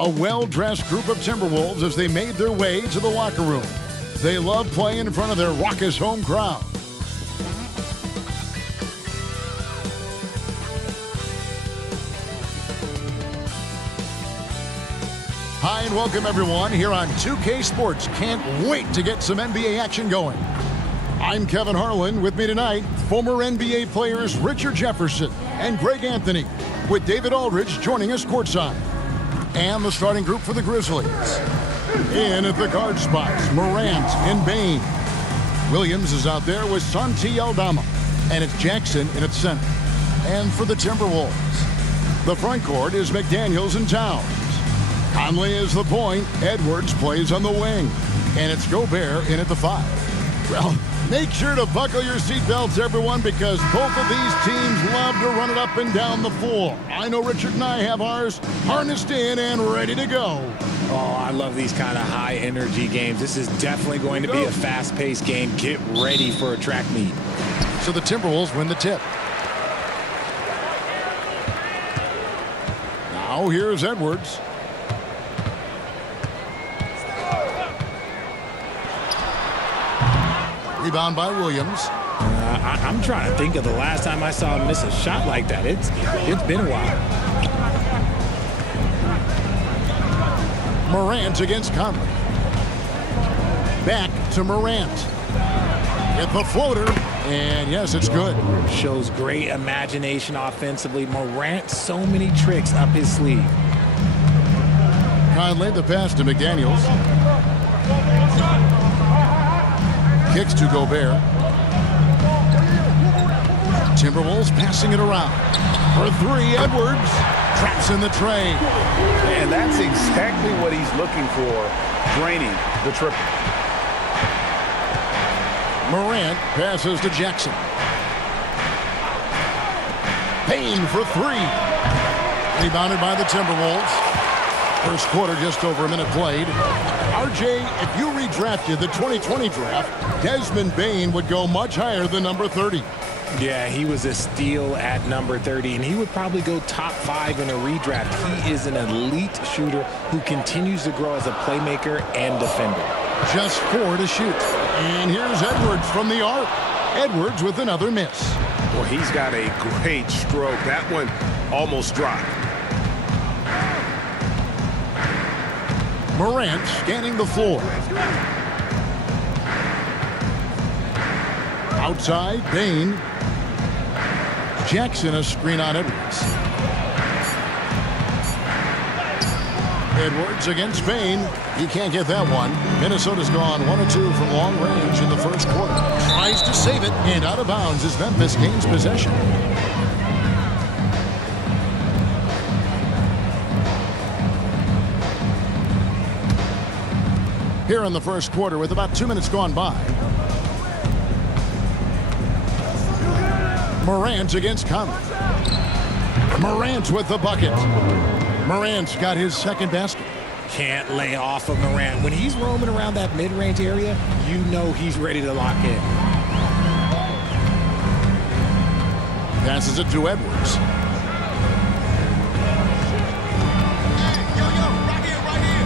A well-dressed group of Timberwolves as they made their way to the locker room. They love playing in front of their raucous home crowd. Hi and welcome everyone here on 2K Sports. Can't wait to get some NBA action going. I'm Kevin Harlan. With me tonight, former NBA players Richard Jefferson and Greg Anthony, with David Aldridge joining us courtside. And the starting group for the Grizzlies. In at the guard spots, Morant and Bane. Williams is out there with Santi Aldama. And it's Jackson in its center. And for the Timberwolves, the front court is McDaniels and Towns. Conley is the point. Edwards plays on the wing. And it's Gobert in at the 5. Well, make sure to buckle your seatbelts, everyone, because both of these teams love to run it up and down the floor. I know Richard and I have ours harnessed in and ready to go. Oh, I love these kind of high-energy games. This is definitely going to be a fast-paced game. Get ready for a track meet. So the Timberwolves win the tip. Now here's Edwards. Rebound by Williams. I'm trying to think of the last time I saw him miss a shot like that. It's been a while. Morant against Conley. Back to Morant. Hit the floater. And yes, it's good. Shows great imagination offensively. Morant, so many tricks up his sleeve. Conley, the pass to McDaniels. Kicks to Gobert. Timberwolves passing it around. For 3, Edwards. Traps in the tray. And that's exactly what he's looking for, draining the triple. Morant passes to Jackson. Payne for 3. Rebounded by the Timberwolves. First quarter, just over a minute played. RJ, if you redrafted the 2020 draft, Desmond Bane would go much higher than number 30. Yeah, he was a steal at number 30, and he would probably go top 5 in a redraft. He is an elite shooter who continues to grow as a playmaker and defender. Just 4 to shoot. And here's Edwards from the arc. Edwards with another miss. Well, he's got a great stroke. That one almost dropped. Morant scanning the floor. Outside, Bane. Jackson a screen on Edwards. Edwards against Bane. He can't get that one. Minnesota's gone 1 of 2 from long range in the first quarter. Tries to save it, and out of bounds as Memphis gains possession. Here in the first quarter with about 2 minutes gone by. Morant against Conley. Morant with the bucket. Morant's got his second basket. Can't lay off of Morant. When he's roaming around that mid-range area, you know he's ready to lock in. Passes it to Edwards.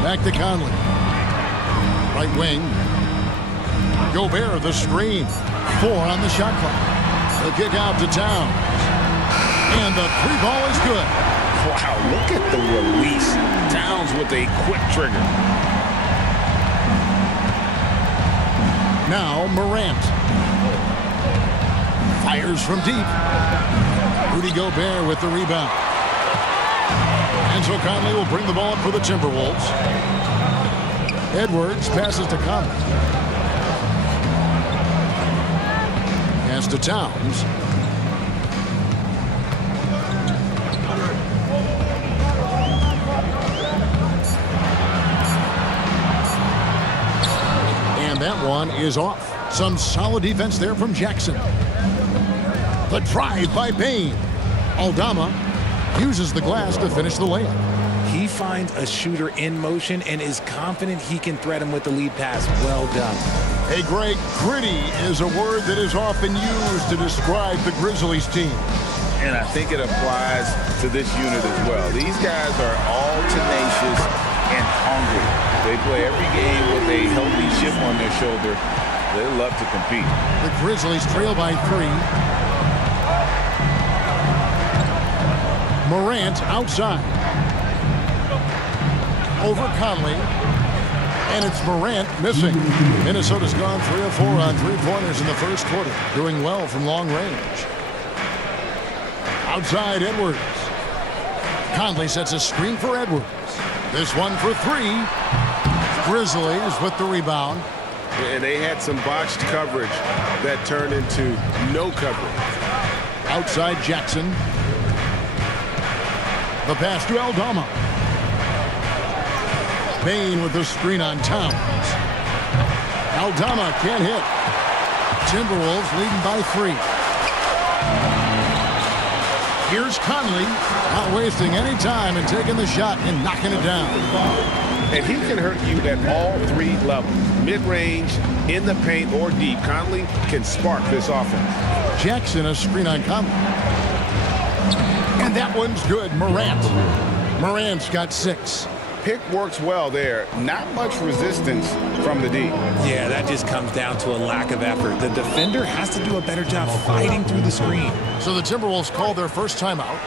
Back to Conley. Right wing. Gobert the screen. 4 on the shot clock. The kick out to Towns. And the 3 ball is good. Wow, look at the release. Towns with a quick trigger. Now Morant. Fires from deep. Rudy Gobert with the rebound. And so Conley will bring the ball up for the Timberwolves. Edwards passes to Conley. Pass to Towns. And that one is off. Some solid defense there from Jackson. The drive by Bane. Aldama uses the glass to finish the layup. He finds a shooter in motion and is confident he can thread him with the lead pass. Well done. Hey, Greg, gritty is a word that is often used to describe the Grizzlies team. And I think it applies to this unit as well. These guys are all tenacious and hungry. They play every game with a healthy chip on their shoulder. They love to compete. The Grizzlies trail by 3. Morant outside. Over Conley. And it's Morant missing. Minnesota's gone 3 of 4 on three-pointers in the first quarter. Doing well from long range. Outside Edwards. Conley sets a screen for Edwards. This one for 3. Grizzlies with the rebound. And they had some botched coverage that turned into no coverage. Outside Jackson. The pass to Aldama. Bain with the screen on Towns. Aldama can't hit. Timberwolves leading by 3. Here's Conley, not wasting any time and taking the shot and knocking it down. And he can hurt you at all 3 levels. Mid-range, in the paint, or deep. Conley can spark this offense. Jackson a screen on Conley. And that one's good. Morant's got 6. Pick works well there. Not much resistance from the deep. Yeah, that just comes down to a lack of effort. The defender has to do a better job fighting through the screen. So the Timberwolves call their first timeout.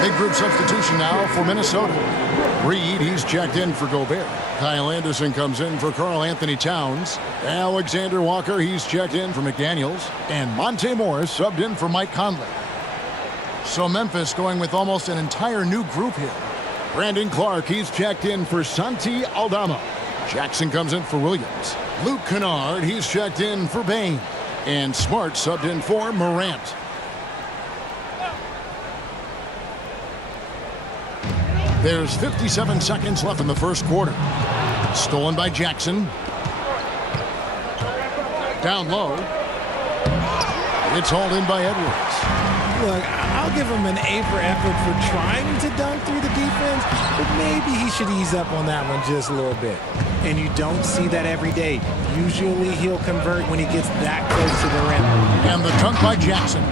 Big group substitution now for Minnesota. Reed, he's checked in for Gobert. Kyle Anderson comes in for Karl Anthony Towns. Alexander Walker, he's checked in for McDaniels. And Monte Morris subbed in for Mike Conley. So Memphis going with almost an entire new group here. Brandon Clark, he's checked in for Santi Aldama. Jackson comes in for Williams. Luke Kennard, he's checked in for Bain. And Smart subbed in for Morant. There's 57 seconds left in the first quarter. Stolen by Jackson. Down low. It's hauled in by Edwards. Look, I'll give him an A for effort for trying to dunk through the defense, but maybe he should ease up on that one just a little bit. And you don't see that every day. Usually he'll convert when he gets that close to the rim. And the dunk by Jackson.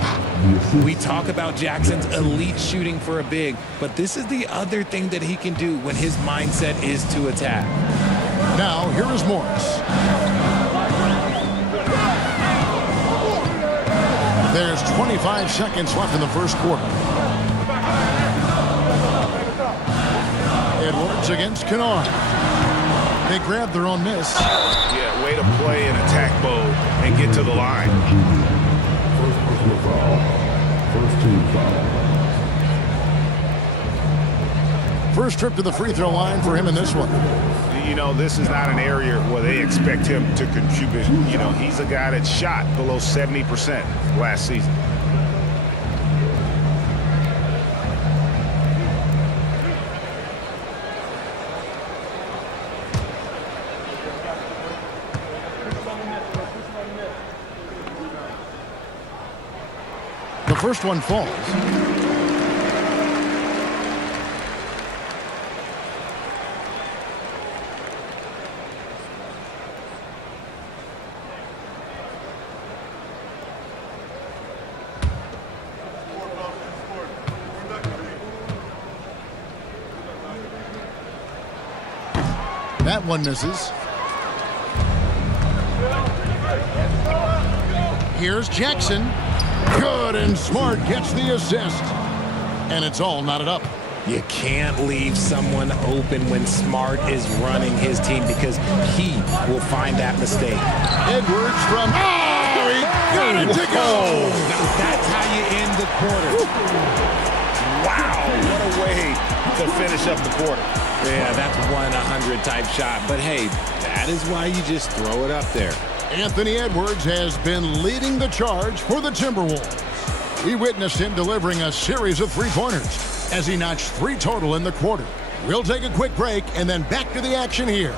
We talk about Jackson's elite shooting for a big, but this is the other thing that he can do when his mindset is to attack. Now, here is Morris. There's 25 seconds left in the first quarter. Edwards against Kennard. They grab their own miss. Yeah, way to play an attack mode and get to the line. First personal foul. First team foul. First trip to the free throw line for him in this one. You know, this is not an area where they expect him to contribute. You know, he's a guy that shot below 70% last season. The first one falls. That one misses. Here's Jackson. Good, and Smart gets the assist. And it's all knotted up. You can't leave someone open when Smart is running his team because he will find that mistake. Edwards from... Oh, he got it to go! Now that's how you end the quarter. Wow, what a way to finish up the quarter. Yeah, that's 1-100 type shot. But hey, that is why you just throw it up there. Anthony Edwards has been leading the charge for the Timberwolves. We witnessed him delivering a series of three-pointers as he notched 3 total in the quarter. We'll take a quick break and then back to the action here.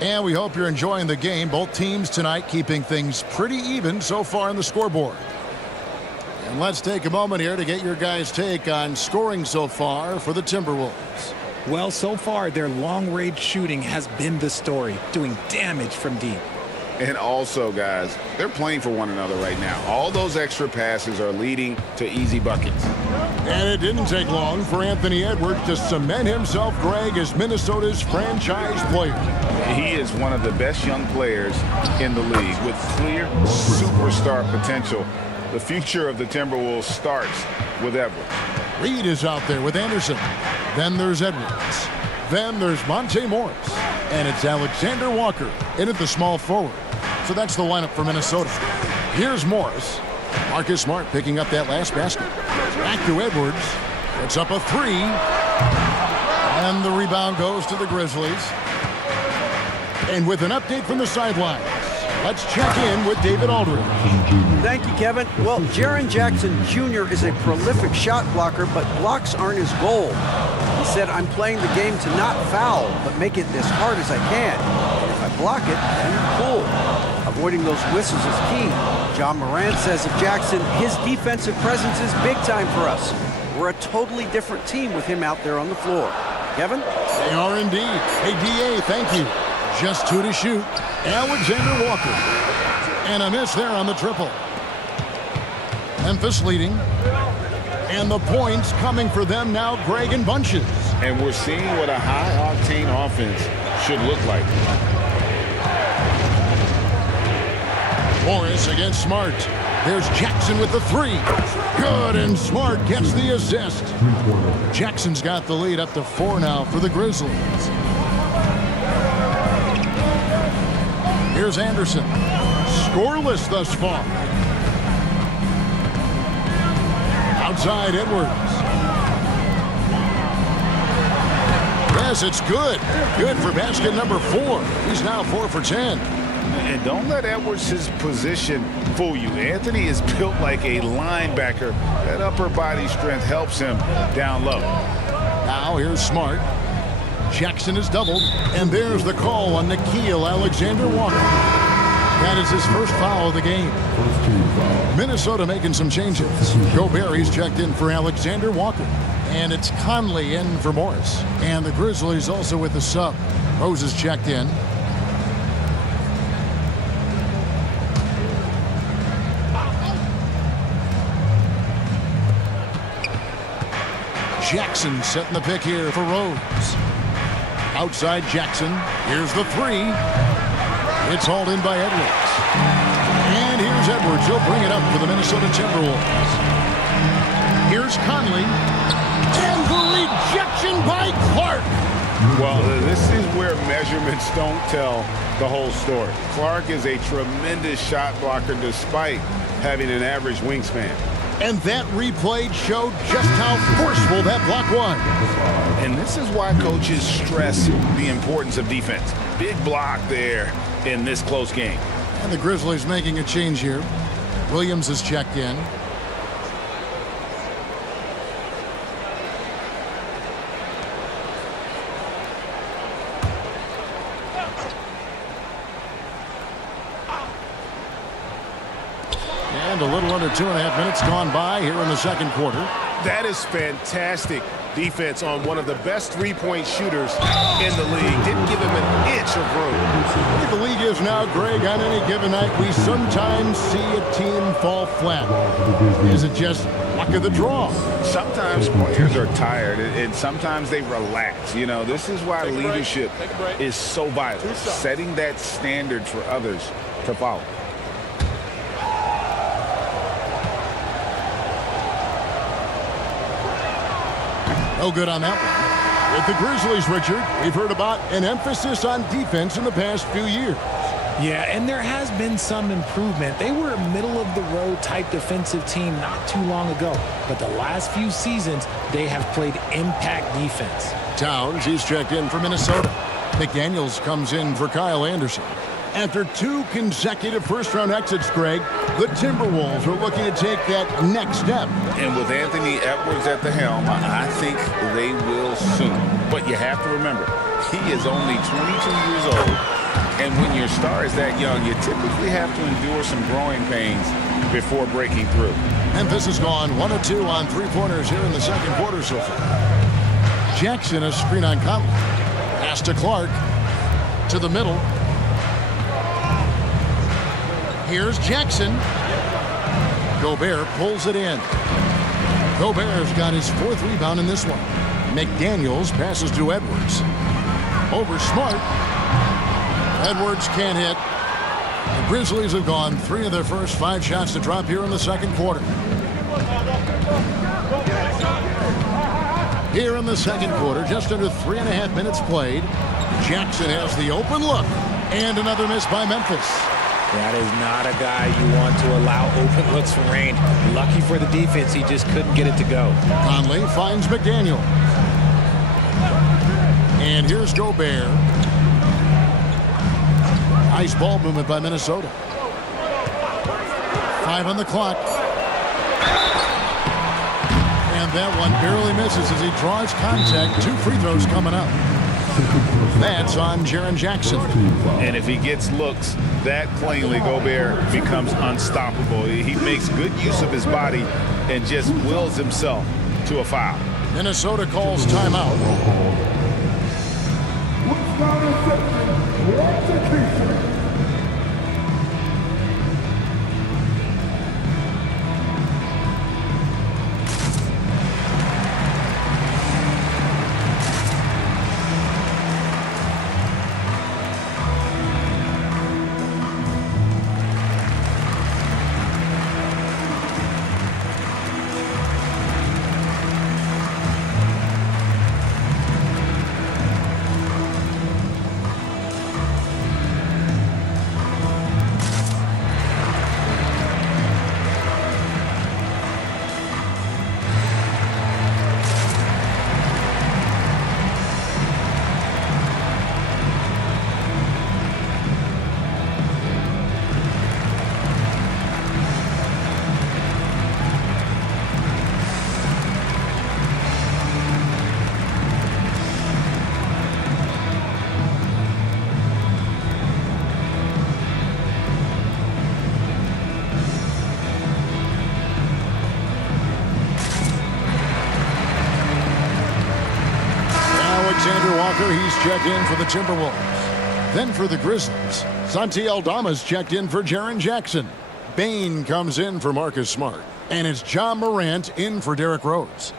And we hope you're enjoying the game. Both teams tonight keeping things pretty even so far on the scoreboard. And let's take a moment here to get your guys' take on scoring so far for the Timberwolves. Well, so far, their long-range shooting has been the story, doing damage from deep. And also, guys, they're playing for one another right now. All those extra passes are leading to easy buckets. And it didn't take long for Anthony Edwards to cement himself, Greg, as Minnesota's franchise player. He is one of the best young players in the league with clear superstar potential. The future of the Timberwolves starts with Edwards. Reed is out there with Anderson. Then there's Edwards. Then there's Monte Morris. And it's Alexander Walker in at the small forward. So that's the lineup for Minnesota. Here's Morris. Marcus Smart picking up that last basket. Back to Edwards. It's up a 3. And the rebound goes to the Grizzlies. And with an update from the sidelines, let's check in with David Aldridge. Thank you, Kevin. Well, Jaren Jackson Jr. is a prolific shot blocker, but blocks aren't his goal. He said, I'm playing the game to not foul, but make it as hard as I can. And if I block it, then I'm cool. Avoiding those whistles is key. John Moran says of Jackson, his defensive presence is big time for us. We're a totally different team with him out there on the floor. Kevin? They are indeed. Hey, D.A., thank you. Just 2 to shoot. Alexander Walker. And a miss there on the triple. Memphis leading. And the points coming for them now, Greg, in bunches. And we're seeing what a high-octane offense should look like. Morris against Smart. There's Jackson with the 3. Good, and Smart gets the assist. Jackson's got the lead up to 4 now for the Grizzlies. Here's Anderson. Scoreless thus far. Outside Edwards. Yes, it's good. Good for basket number 4. He's now 4 for 10. And don't let Edwards' position fool you. Anthony is built like a linebacker. That upper body strength helps him down low. Now here's Smart. Jackson is doubled, and there's the call on Nickeil Alexander-Walker. That is his first foul of the game. Minnesota making some changes. Gobert's checked in for Alexander Walker. And it's Conley in for Morris. And the Grizzlies also with the sub. Rose is checked in. Jackson setting the pick here for Rose. Outside Jackson. Here's the 3. It's hauled in by Edwards. And here's Edwards. He'll bring it up for the Minnesota Timberwolves. Here's Conley. And the rejection by Clark. Well, this is where measurements don't tell the whole story. Clark is a tremendous shot blocker despite having an average wingspan. And that replay showed just how forceful that block was. And this is why coaches stress the importance of defense. Big block there in this close game. And the Grizzlies making a change here. Williams is checked in. And a little under 2.5 minutes gone by here in the second quarter. That is fantastic defense on one of the best three-point shooters in the league. Didn't give him an inch of room. The way the league is now, Greg, on any given night, we sometimes see a team fall flat. Is it just luck of the draw? Sometimes players are tired, and sometimes they relax. You know, this is why leadership is so vital, setting that standard for others to follow. No good on that one. With the Grizzlies, Richard, we've heard about an emphasis on defense in the past few years. Yeah, and there has been some improvement. They were a middle-of-the-road type defensive team not too long ago. But the last few seasons, they have played impact defense. Towns, he's checked in for Minnesota. McDaniels comes in for Kyle Anderson. After 2 consecutive first-round exits, Greg, the Timberwolves are looking to take that next step. And with Anthony Edwards at the helm, I think they will soon. But you have to remember, he is only 22 years old. And when your star is that young, you typically have to endure some growing pains before breaking through. Memphis has gone 1 of 2 on three-pointers here in the second quarter so far. Jackson, a screen on Conley. Pass to Clark. To the middle. Here's Jackson. Gobert pulls it in. Gobert's got his 4th rebound in this one. McDaniels passes to Edwards. Over Smart. Edwards can't hit. The Grizzlies have gone 3 of their first 5 shots to drop here in the second quarter. Here in the second quarter, just under 3.5 minutes played. Jackson has the open look. And another miss by Memphis. That is not a guy you want to allow open looks from range. Lucky for the defense, he just couldn't get it to go. Conley finds McDaniel. And here's Gobert. Nice ball movement by Minnesota. 5 on the clock. And that one barely misses as he draws contact. 2 free throws coming up. That's on Jaren Jackson. And if he gets looks that cleanly, Gobert becomes unstoppable. He makes good use of his body and just wills himself to a foul. Minnesota calls timeout. He's checked in for the Timberwolves. Then for the Grizzlies, Santi Aldama's checked in for Jaren Jackson. Bane comes in for Marcus Smart. And it's John Morant in for Derrick Rose.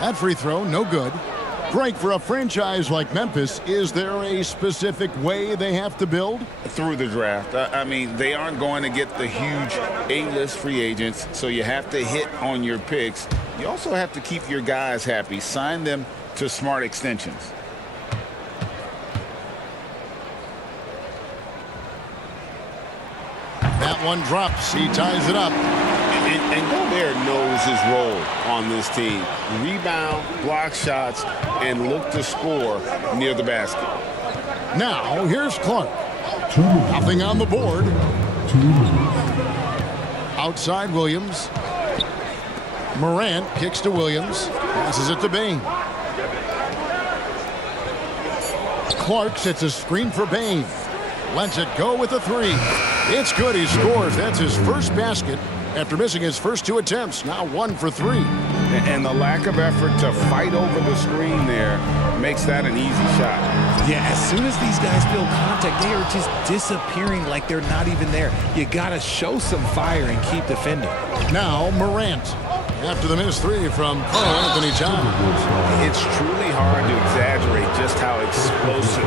That free throw, no good. Greg, for a franchise like Memphis, is there a specific way they have to build? Through the draft. I mean, they aren't going to get the huge A-list free agents, so you have to hit on your picks. You also have to keep your guys happy. Sign them to smart extensions. That one drops. He ties it up. And Gobert knows his role on this team. Rebound, block shots, and look to score near the basket. Now, here's Clark. Nothing on the board. Outside Williams. Morant kicks to Williams. Passes it to Bane. Clark sets a screen for Bane. Lets it go with a three. It's good. He scores. That's his first basket after missing his first 2 attempts. Now 1 for 3. And the lack of effort to fight over the screen there makes that an easy shot. Yeah, as soon as these guys feel contact, they are just disappearing like they're not even there. You got to show some fire and keep defending. Now Morant. After the missed 3 from Karl Anthony Towns. It's truly hard to exaggerate just how explosive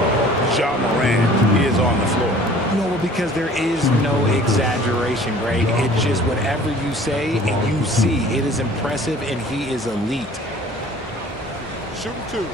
Ja Morant is on the floor. No, because there is no exaggeration, Greg. It's just whatever you say and you see. It is impressive, and he is elite. Shooting 2.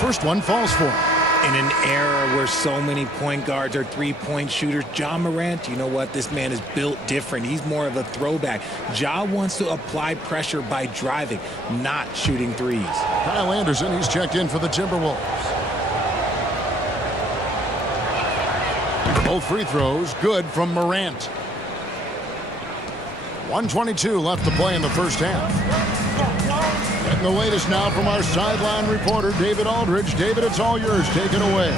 First one falls for him. In an era where so many point guards are three-point shooters, Ja Morant, you know what? This man is built different. He's more of a throwback. Ja wants to apply pressure by driving, not shooting threes. Kyle Anderson, he's checked in for the Timberwolves. Both free throws good from Morant. 1:22 left to play in the first half. Getting the latest now from our sideline reporter, David Aldridge. David, it's all yours. Take it away.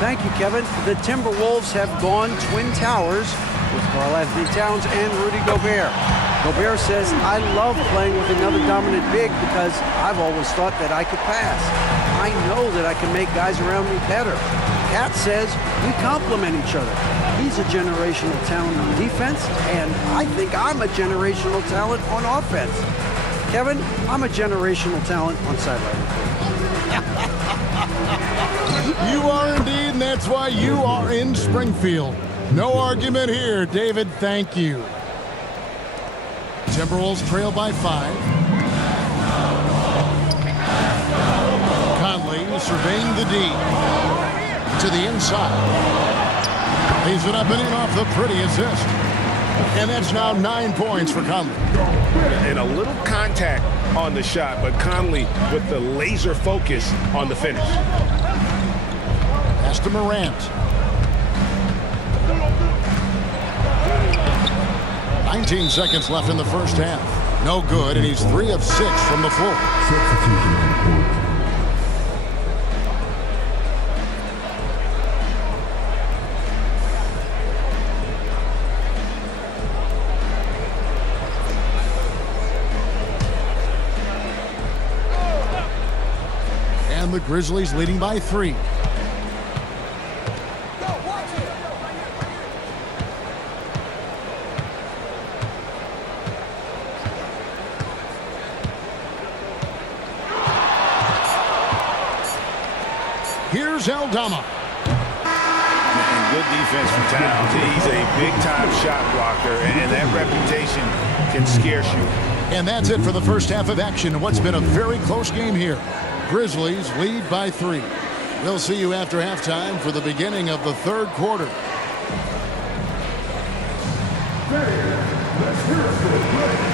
Thank you, Kevin. The Timberwolves have gone Twin Towers with Karl Anthony Towns and Rudy Gobert. Gobert says, I love playing with another dominant big because I've always thought that I could pass. I know that I can make guys around me better. Cat says we complement each other. He's a generational talent on defense, and I think I'm a generational talent on offense. Kevin, I'm a generational talent on sideline. You are indeed, and that's why you are in Springfield. No argument here, David. Thank you. Timberwolves trail by 5. Conley surveying the D. To the inside. Leaves it up and in off the pretty assist. And that's now 9 points for Conley. And a little contact on the shot, but Conley with the laser focus on the finish. Pass to Morant. 19 seconds left in the first half. No good, and he's 3 of 6 from the floor. Substitution on the court. And the Grizzlies leading by 3. Here's Aldama. And good defense from Towns. He's a big-time shot blocker, and that reputation can scare you. And that's it for the first half of action in what's been a very close game here. Grizzlies lead by 3. We'll see you after halftime for the beginning of the third quarter. Let's hear it for the Grizzlies.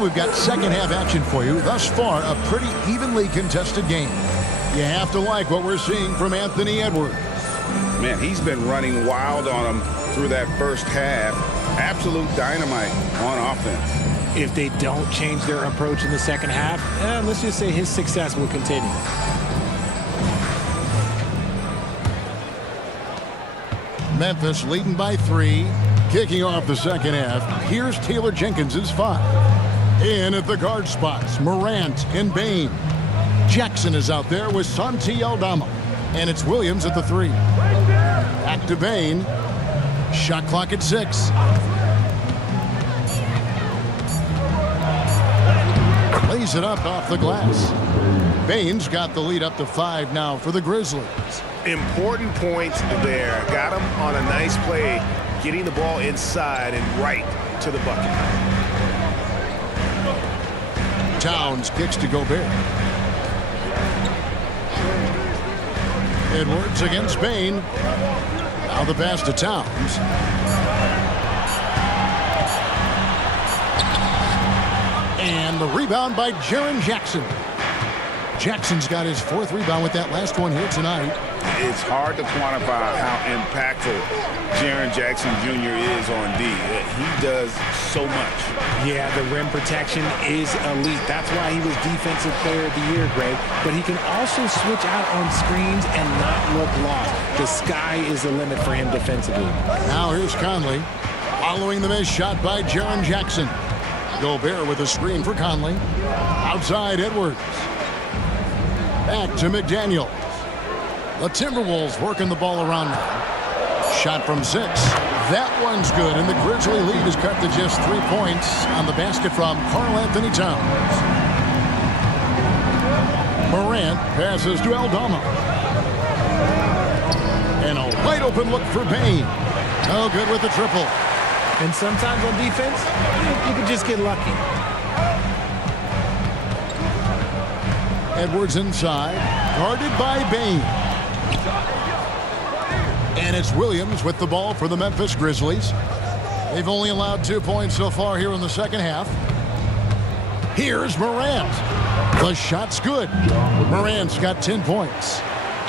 And we've got second half action for you. Thus far, a pretty evenly contested game. You have to like what we're seeing from Anthony Edwards. Man, he's been running wild on him through that first half. Absolute dynamite on offense. If they don't change their approach in the second half, let's just say his success will continue. Memphis leading by 3. Kicking off the second half, here's Taylor Jenkins' 5. In at the guard spots, Morant and Bain. Jackson is out there with Santi Aldama. And it's Williams at the 3. Back to Bain. Shot clock at 6. Lays it up off the glass. Bain's got the lead up to 5 now for the Grizzlies. Important points there. Got him on a nice play, getting the ball inside and right to the bucket. Towns kicks to Gobert. Edwards against Bain. Now the pass to Towns. And the rebound by Jaren Jackson. Jackson's got his 4th rebound with that last one here tonight. It's hard to quantify how impactful Jaren Jackson Jr. is on D. He does so much. Yeah, the rim protection is elite. That's why he was Defensive Player of the Year, Greg. But he can also switch out on screens and not look lost. The sky is the limit for him defensively. Now here's Conley. Following the missed shot by Jaren Jackson. Gobert with a screen for Conley. Outside Edwards. Back to McDaniels. The Timberwolves working the ball around now. Shot from 6. That one's good, and the Grizzly lead is cut to just 3 points on the basket from Karl Anthony Towns. Morant passes to Aldama. And a wide open look for Bain. No good with the triple. And sometimes on defense, you can just get lucky. Edwards inside, guarded by Bain. And it's Williams with the ball for the Memphis Grizzlies. They've only allowed 2 points so far here in the second half. Here's Morant. The shot's good. Morant's got 10 points.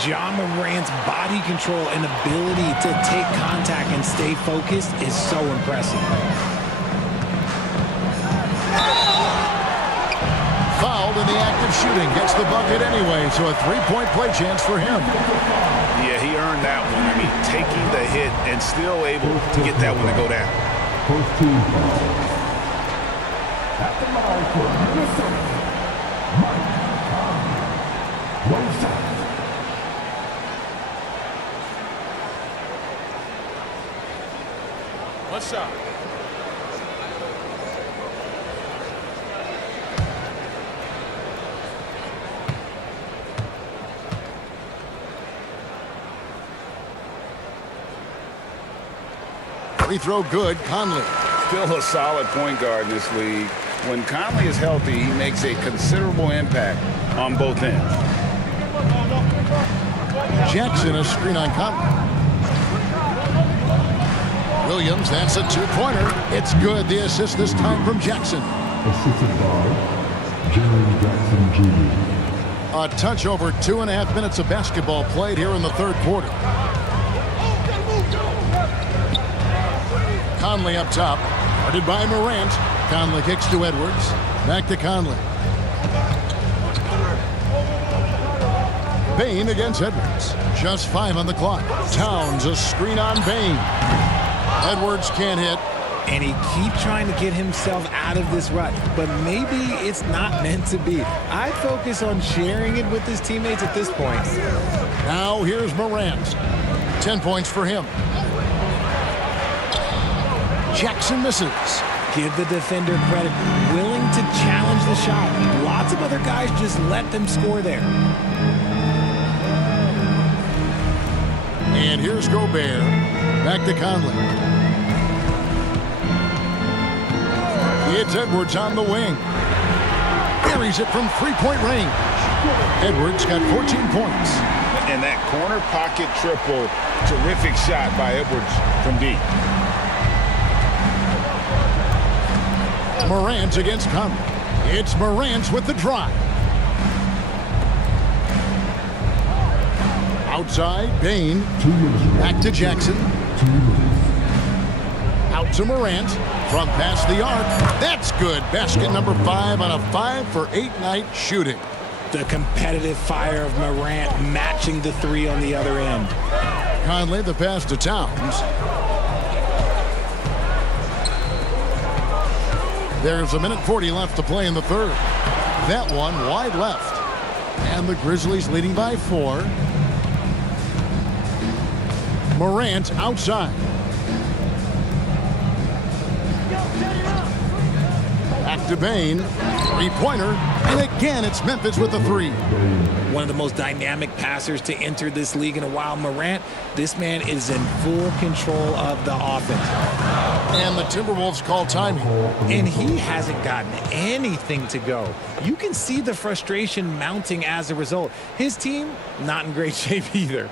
Ja Morant's body control and ability to take contact and stay focused is so impressive. Fouled in the act of shooting. Gets the bucket anyway, so a 3-point play chance for him. Yeah, he earned that one. I mean, taking the hit and still able to get that one to go down. First team at the line for Minnesota, Mike Conley. One shot. One shot. Free throw good, Conley. Still a solid point guard in this league. When Conley is healthy, he makes a considerable impact on both ends. Jackson a screen on Conley. Williams, that's a 2-pointer. It's good. The assist this time from Jackson. Assisted by Jaren Jackson Jr. A touch over 2.5 minutes of basketball played here in the third quarter. Conley up top, guarded by Morant. Conley kicks to Edwards. Back to Conley. Bain against Edwards. Just 5 on the clock. Towns a screen on Bain. Edwards can't hit. And he keeps trying to get himself out of this rut, but maybe it's not meant to be. I'd focus on sharing it with his teammates at this point. Now here's Morant. 10 points for him. Jackson misses. Give the defender credit. Willing to challenge the shot. Lots of other guys just let them score there. And here's Gobert. Back to Conley. It's Edwards on the wing. Buries it from 3-point range. Edwards got 14 points. And that corner pocket triple, terrific shot by Edwards from deep. Morant against Conley. It's Morant with the drive. Outside, Bain. Back to Jackson. Out to Morant. From past the arc. That's good. Basket number 5 on a 5-for-8 night shooting. The competitive fire of Morant matching the three on the other end. Conley, the pass to Towns. There's 1:40 left to play in the third. That one wide left. And the Grizzlies leading by 4. Morant outside. Back to Bain. Three-pointer. And again, it's Memphis with the 3. One of the most dynamic passers to enter this league in a while. Morant, this man is in full control of the offense. And the Timberwolves call timing. And he hasn't gotten anything to go. You can see the frustration mounting as a result. His team, not in great shape either.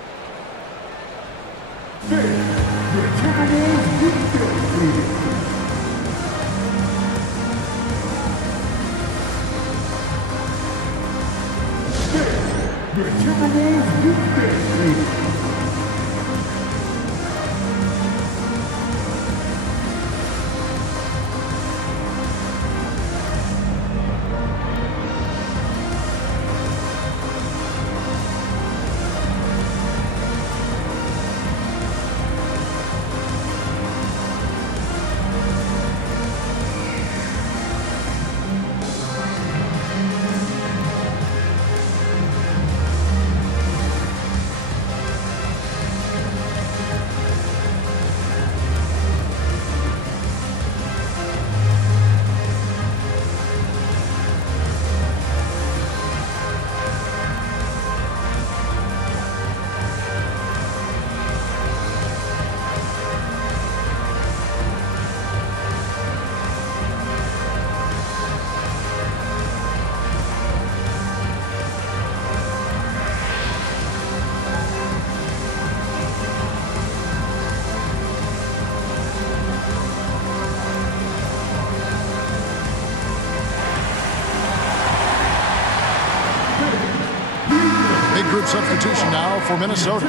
Group substitution now for Minnesota.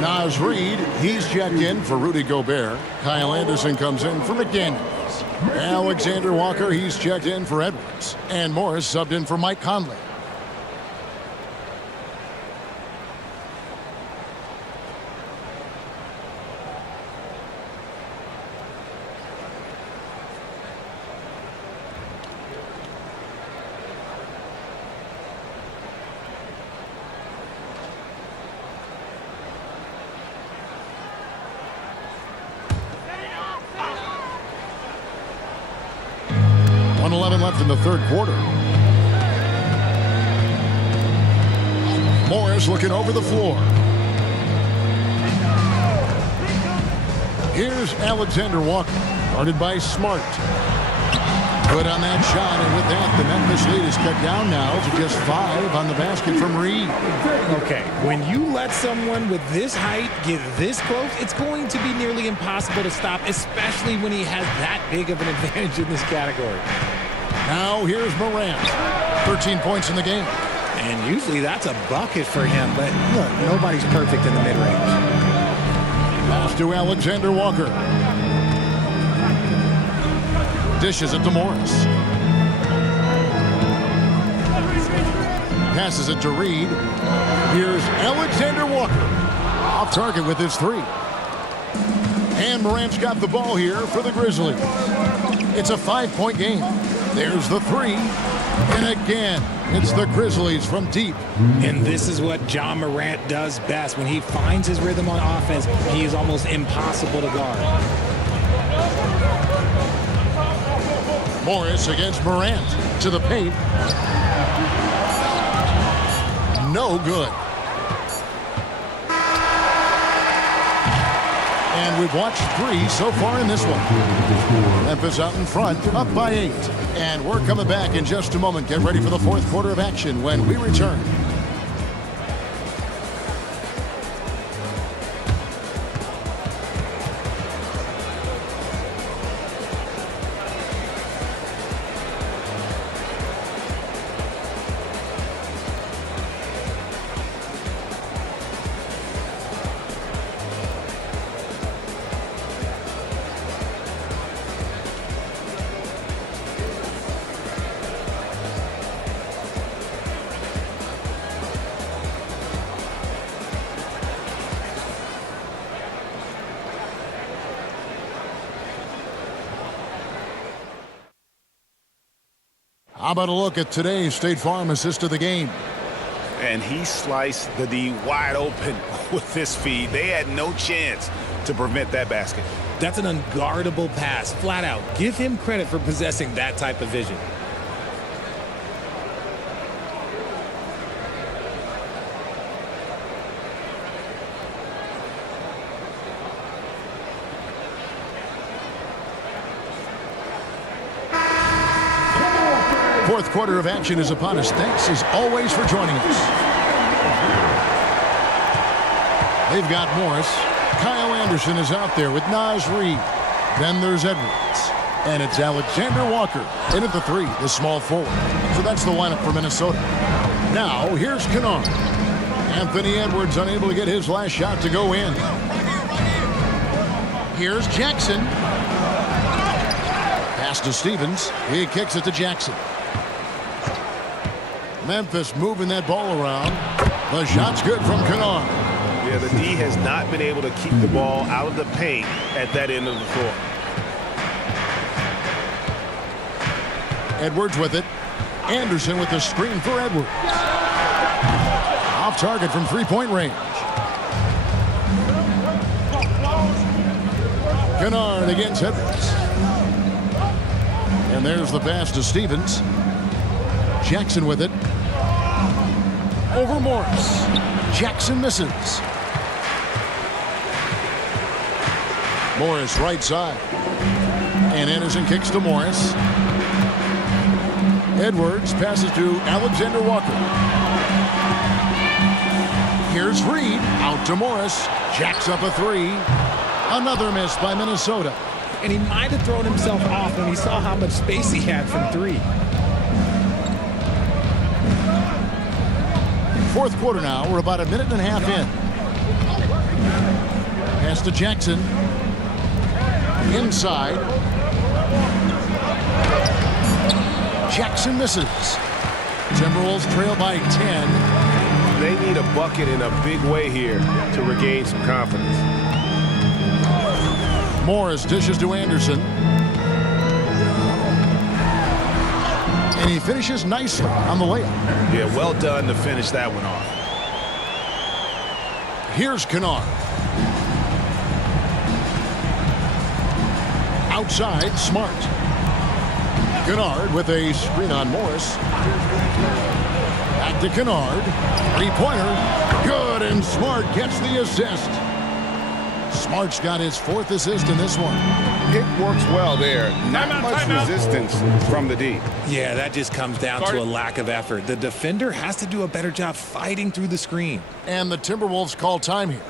Naz Reid, he's checked in for Rudy Gobert. Kyle Anderson comes in for McDaniels. Alexander Walker, he's checked in for Edwards. And Morris subbed in for Mike Conley. Left in the third quarter. Morris looking over the floor. Here's Alexander Walker, guarded by Smart. Good on that shot, and with that, the Memphis lead is cut down now to just 5 on the basket from Reid. Okay, when you let someone with this height get this close, it's going to be nearly impossible to stop, especially when he has that big of an advantage in this category. Now here's Morant. 13 points in the game. And usually that's a bucket for him, but look, nobody's perfect in the mid-range. Pass to Alexander Walker. Dishes it to Morris. Passes it to Reid. Here's Alexander Walker. Off target with his 3. And Morant's got the ball here for the Grizzlies. It's a 5-point game. There's the 3. And again, it's the Grizzlies from deep. And this is what Ja Morant does best. When he finds his rhythm on offense, he is almost impossible to guard. Morris against Morant. To the paint. No good. And we've watched 3 so far in this one. Memphis out in front, up by 8. And we're coming back in just a moment. Get ready for the fourth quarter of action when we return. How about a look at today's State Farm assist of the game? And he sliced the D wide open with this feed. They had no chance to prevent that basket. That's an unguardable pass, flat out. Give him credit for possessing that type of vision. Fourth quarter of action is upon us. Thanks as always for joining us. They've got Morris. Kyle Anderson is out there with Naz Reid. Then there's Edwards. And it's Alexander Walker in at the 3, the small forward. So that's the lineup for Minnesota. Now, here's Kennard. Anthony Edwards unable to get his last shot to go in. Here's Jackson. Pass to Stevens. He kicks it to Jackson. Memphis moving that ball around. The shot's good from Kennard. Yeah, the D has not been able to keep the ball out of the paint at that end of the floor. Edwards with it. Anderson with the screen for Edwards. Off target from three-point range. Kennard against Edwards. And there's the pass to Stevens. Jackson with it. Over Morris. Jackson misses. Morris right side. And Anderson kicks to Morris. Edwards passes to Alexander Walker. Here's Reid. Out to Morris. Jacks up a 3. Another miss by Minnesota. And he might have thrown himself off when he saw how much space he had from 3. Fourth quarter now. We're about a minute and a half in. Pass to Jackson. Inside. Jackson misses. Timberwolves trail by 10. They need a bucket in a big way here to regain some confidence. Morris dishes to Anderson. And he finishes nicely on the layup. Yeah, well done to finish that one off. Here's Kennard. Outside, Smart. Kennard with a screen on Morris. Back to Kennard. Three-pointer. Good, and Smart gets the assist. Smart's got his 4th assist in this one. It works well there. Not much resistance from the D. Yeah, that just comes down to a lack of effort. The defender has to do a better job fighting through the screen. And the Timberwolves call time here.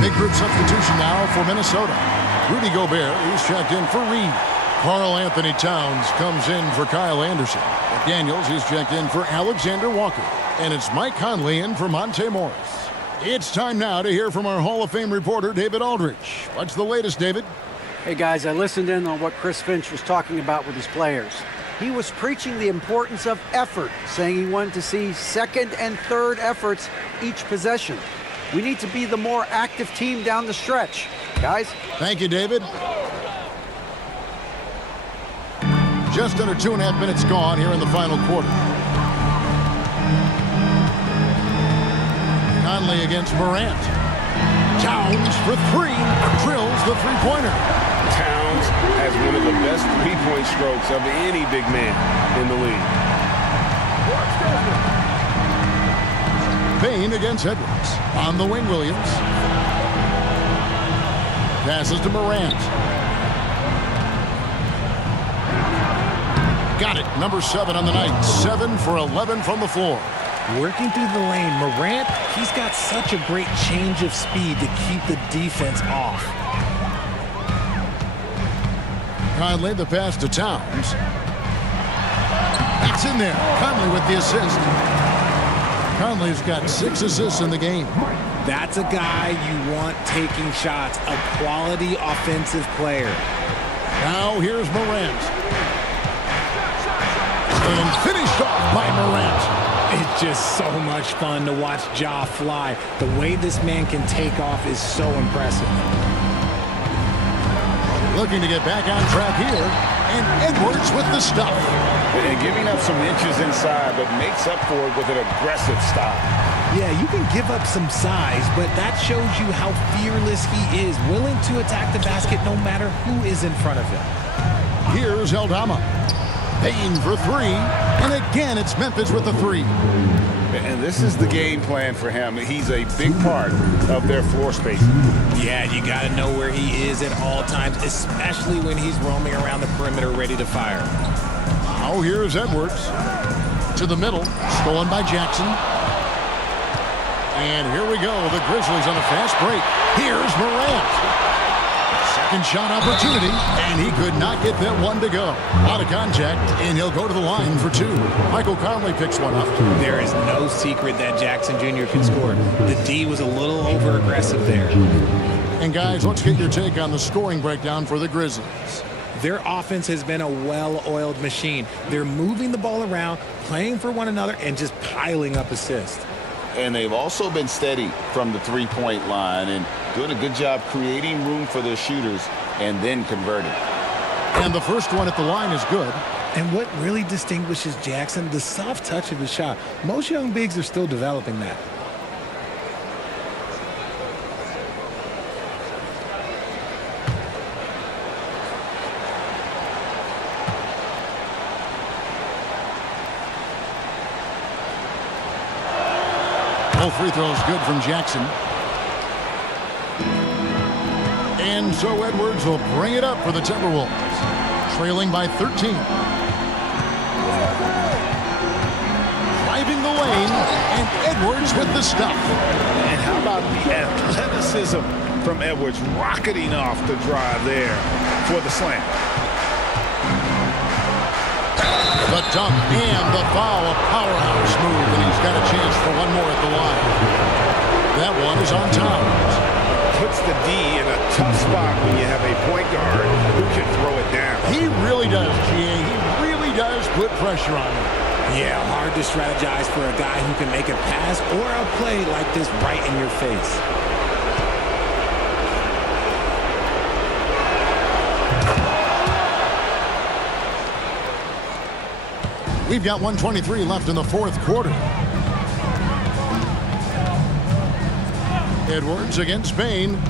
Big group substitution now for Minnesota. Rudy Gobert, he's checked in for Reid. Karl Anthony Towns comes in for Kyle Anderson. Daniels, he's checked in for Alexander Walker. And it's Mike Conley in for Monte Morris. It's time now to hear from our Hall of Fame reporter, David Aldrich. What's the latest, David? Hey, guys, I listened in on what Chris Finch was talking about with his players. He was preaching the importance of effort, saying he wanted to see second and third efforts each possession. We need to be the more active team down the stretch. Guys? Thank you, David. Just under 2.5 minutes gone here in the final quarter. Conley against Morant. Towns for three. Drills the three-pointer. Towns has one of the best three-point strokes of any big man in the league. Payne against Edwards. On the wing, Williams. Passes to Morant. Got it. Number 7 on the night. 7 for 11 from the floor. Working through the lane, Morant, he's got such a great change of speed to keep the defense off. Conley the pass to Towns. It's in there. Conley with the assist. Conley's got 6 assists in the game. That's a guy you want taking shots, a quality offensive player. Now here's Morant. And finished off by Morant. It's just so much fun to watch Ja fly. The way this man can take off is so impressive. Looking to get back on track here. And Edwards with the stuff. And giving up some inches inside, but makes up for it with an aggressive stop. Yeah, you can give up some size, but that shows you how fearless he is, willing to attack the basket no matter who is in front of him. Here's Aldama. Payne for 3. And again, it's Memphis with the 3. And this is the game plan for him. He's a big part of their floor spacing. Yeah, you got to know where he is at all times, especially when he's roaming around the perimeter ready to fire. Now here's Edwards. To the middle. Stolen by Jackson. And here we go. The Grizzlies on a fast break. Here's Morant. Second shot opportunity. And he could not get that one to go. Out of contact. And he'll go to the line for 2. Michael Conley picks one up. There is no secret that Jackson Jr. can score. The D was a little over-aggressive there. And guys, let's get your take on the scoring breakdown for the Grizzlies. Their offense has been a well-oiled machine. They're moving the ball around, playing for one another, and just piling up assists. And they've also been steady from the three-point line and doing a good job creating room for their shooters and then converting. And the first one at the line is good. And what really distinguishes Jackson, the soft touch of his shot. Most young bigs are still developing that. Both free throws good from Jackson. And so Edwards will bring it up for the Timberwolves. Trailing by 13. Driving the lane, and Edwards with the stuff. And how about the athleticism from Edwards rocketing off the drive there for the slam. The dunk and the foul, a powerhouse move, and he's got a chance for one more at the line. That one is on Towns. Puts the D in a tough spot when you have a point guard who can throw it down. He really does, GA. He really does put pressure on him. Yeah, hard to strategize for a guy who can make a pass or a play like this right in your face. We've got 1:23 left in the fourth quarter. Edwards against Payne.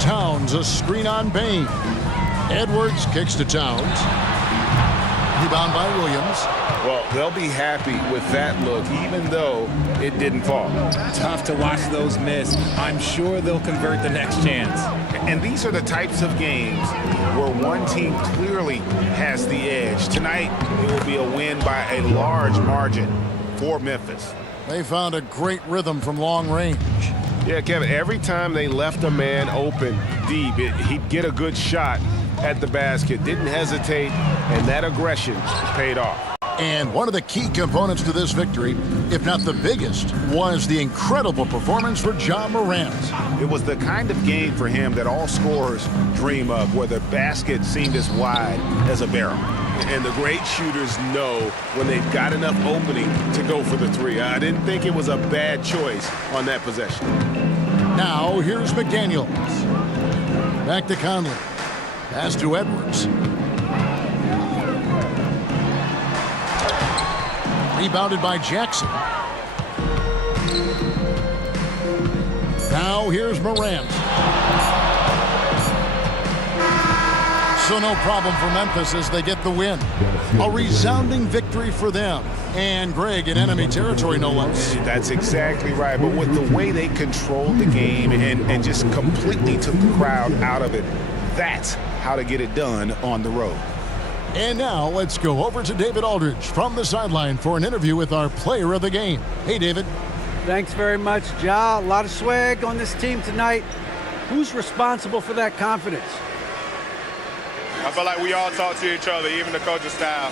Towns, a screen on Payne. Edwards kicks to Towns. Rebound by Williams. Well, they'll be happy with that look, even though it didn't fall. Tough to watch those miss. I'm sure they'll convert the next chance. And these are the types of games where one team clearly has the edge. Tonight, it will be a win by a large margin for Memphis. They found a great rhythm from long range. Yeah, Kevin, every time they left a man open deep, he'd get a good shot at the basket. Didn't hesitate, and that aggression paid off. And one of the key components to this victory, if not the biggest, was the incredible performance for Ja Morant. It was the kind of game for him that all scorers dream of, where the basket seemed as wide as a barrel. And the great shooters know when they've got enough opening to go for the three. I didn't think it was a bad choice on that possession. Now, here's McDaniels. Back to Conley. Pass to Edwards. Rebounded by Jackson. Now here's Morant. So no problem for Memphis as they get the win. A resounding victory for them. And Greg, in enemy territory, no less. That's exactly right. But with the way they controlled the game and just completely took the crowd out of it, that's how to get it done on the road. And now let's go over to David Aldridge from the sideline for an interview with our player of the game. Hey, David. Thanks very much, Ja. A lot of swag on this team tonight. Who's responsible for that confidence? I feel like we all talk to each other, even the coaching staff.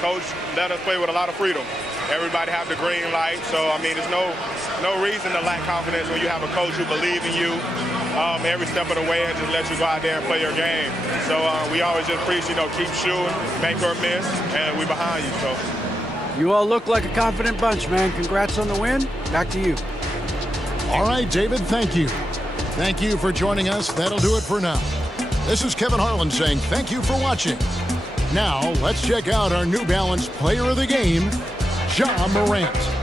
Coach let us play with a lot of freedom. Everybody have the green light, so I mean, there's no reason to lack confidence when you have a coach who believes in you every step of the way and just let you go out there and play your game. So we always just preach, keep shooting, make or miss, and we behind you. So you all look like a confident bunch, man. Congrats on the win. Back to you. All right, David, thank you. Thank you for joining us. That'll do it for now. This is Kevin Harlan saying thank you for watching. Now, let's check out our New Balance player of the game, Ja Morant.